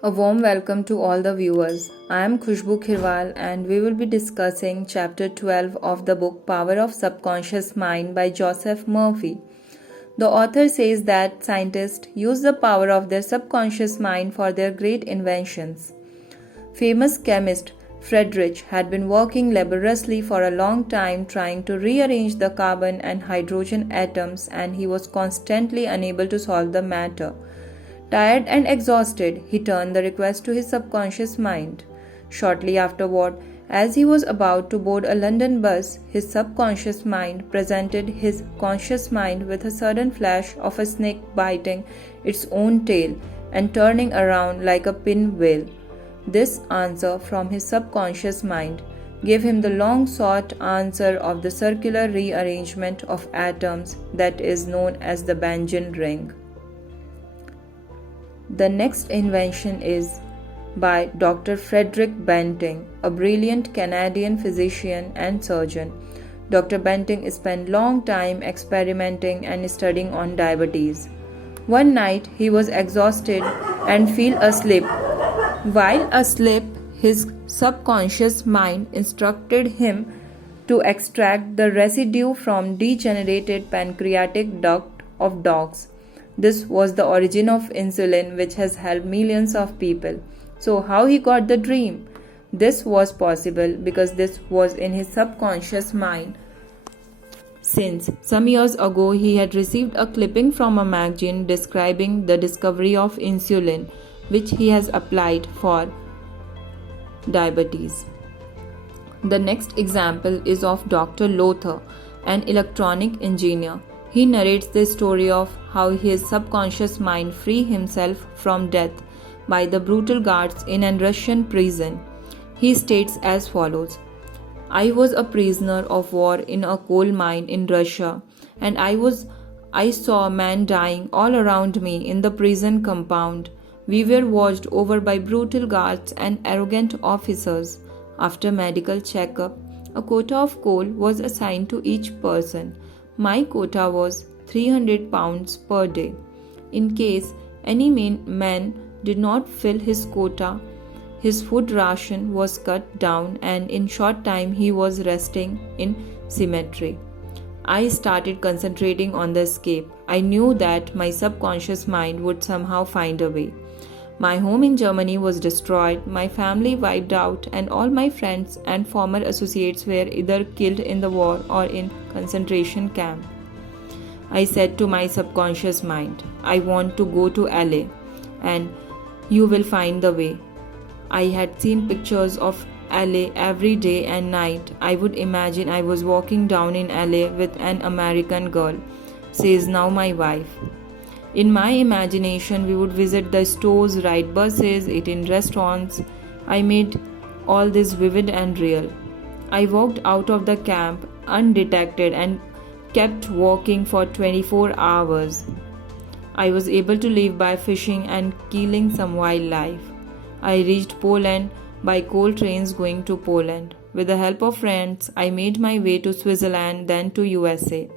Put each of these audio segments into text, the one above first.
A warm welcome to all the viewers. I am Khushbu Khirwal and we will be discussing chapter 12 of the book Power of Subconscious Mind by Joseph Murphy. The author says that scientists use the power of their subconscious mind for their great inventions. Famous chemist Friedrich had been working laboriously for a long time trying to rearrange the carbon and hydrogen atoms, and he was constantly unable to solve the matter. Tired and exhausted, he turned the request to his subconscious mind. Shortly afterward, as he was about to board a London bus, his subconscious mind presented his conscious mind with a sudden flash of a snake biting its own tail and turning around like a pinwheel. This answer from his subconscious mind gave him the long sought answer of the circular rearrangement of atoms that is known as the Banyan ring. The next invention is by Dr. Frederick Banting, a brilliant Canadian physician and surgeon. Dr. Banting spent long time experimenting and studying on diabetes. One night he was exhausted and fell asleep. While asleep, his subconscious mind instructed him to extract the residue from degenerated pancreatic duct of dogs. This was the origin of insulin, which has helped millions of people. So, how he got the dream? This was possible because this was in his subconscious mind. Since some years ago, he had received a clipping from a magazine describing the discovery of insulin, which he has applied for diabetes. The next example is of Dr. Lothar, an electronic engineer. He narrates the story of how his subconscious mind freed himself from death by the brutal guards in a Russian prison. He states as follows: I was a prisoner of war in a coal mine in Russia, and I saw men dying all around me in the prison compound. We were watched over by brutal guards and arrogant officers. After medical checkup, a quota of coal was assigned to each person. My quota was 300 pounds per day. In case any man did not fill his quota, his food ration was cut down, and in short time he was resting in cemetery. I started concentrating on the escape. I knew that my subconscious mind would somehow find a way. My home in Germany was destroyed, my family wiped out, and all my friends and former associates were either killed in the war or in concentration camp. I said to my subconscious mind, I want to go to LA, and you will find the way. I had seen pictures of LA every day and night. I would imagine I was walking down in LA with an American girl, says now my wife. In my imagination, we would visit the stores, ride buses, eat in restaurants. I made all this vivid and real. I walked out of the camp undetected and kept walking for 24 hours. I was able to live by fishing and killing some wildlife. I reached Poland by coal trains going to Poland. With the help of friends, I made my way to Switzerland, then to USA.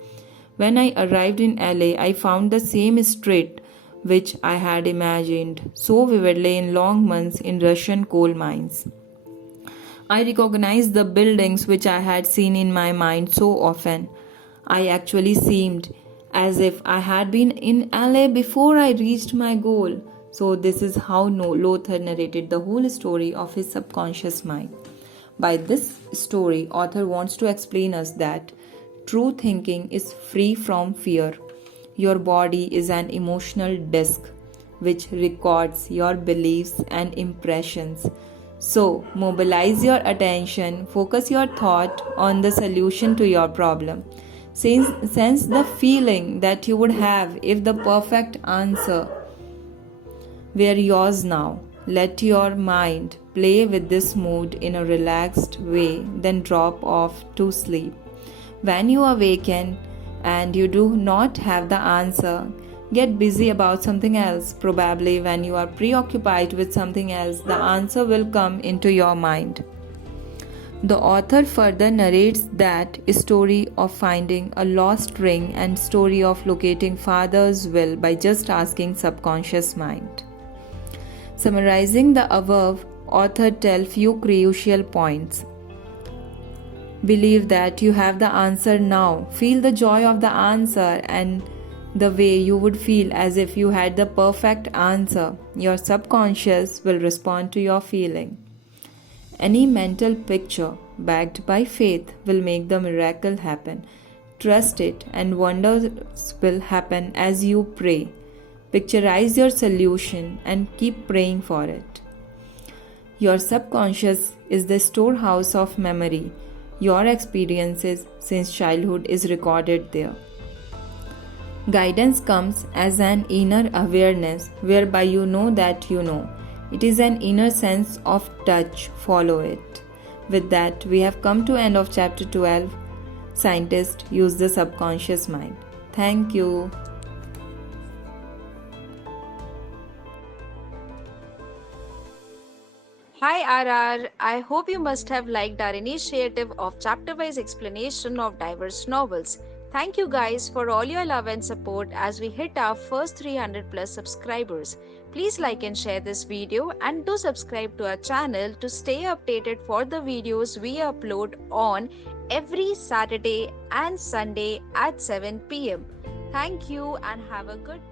When I arrived in LA, I found the same street which I had imagined so vividly in long months in Russian coal mines. I recognized the buildings which I had seen in my mind so often. I actually seemed as if I had been in LA before I reached my goal. So this is how Lothar narrated the whole story of his subconscious mind. By this story, author wants to explain us that true thinking is free from fear. Your body is an emotional disk which records your beliefs and impressions. So, mobilize your attention, focus your thought on the solution to your problem. Sense the feeling that you would have if the perfect answer were yours now. Let your mind play with this mood in a relaxed way, then drop off to sleep. When you awaken and you do not have the answer, get busy about something else. Probably when you are preoccupied with something else, the answer will come into your mind. The author further narrates that story of finding a lost ring and story of locating father's will by just asking subconscious mind. Summarizing the above, author tell few crucial points. Believe that you have the answer now. Feel the joy of the answer and the way you would feel as if you had the perfect answer. Your subconscious will respond to your feeling. Any mental picture backed by faith will make the miracle happen. Trust it and wonders will happen as you pray. Picturize your solution and keep praying for it. Your subconscious is the storehouse of memory. Your experiences since childhood is recorded there. Guidance comes as an inner awareness whereby you know that you know. It is an inner sense of touch. Follow it. With that, we have come to end of chapter 12. Scientists use the subconscious mind. Thank you. Hi RR, I hope you must have liked our initiative of chapter wise explanation of diverse novels. Thank you guys for all your love and support as we hit our first 300 plus subscribers. Please like and share this video and do subscribe to our channel to stay updated for the videos we upload on every Saturday and Sunday at 7 pm. Thank you and have a good day.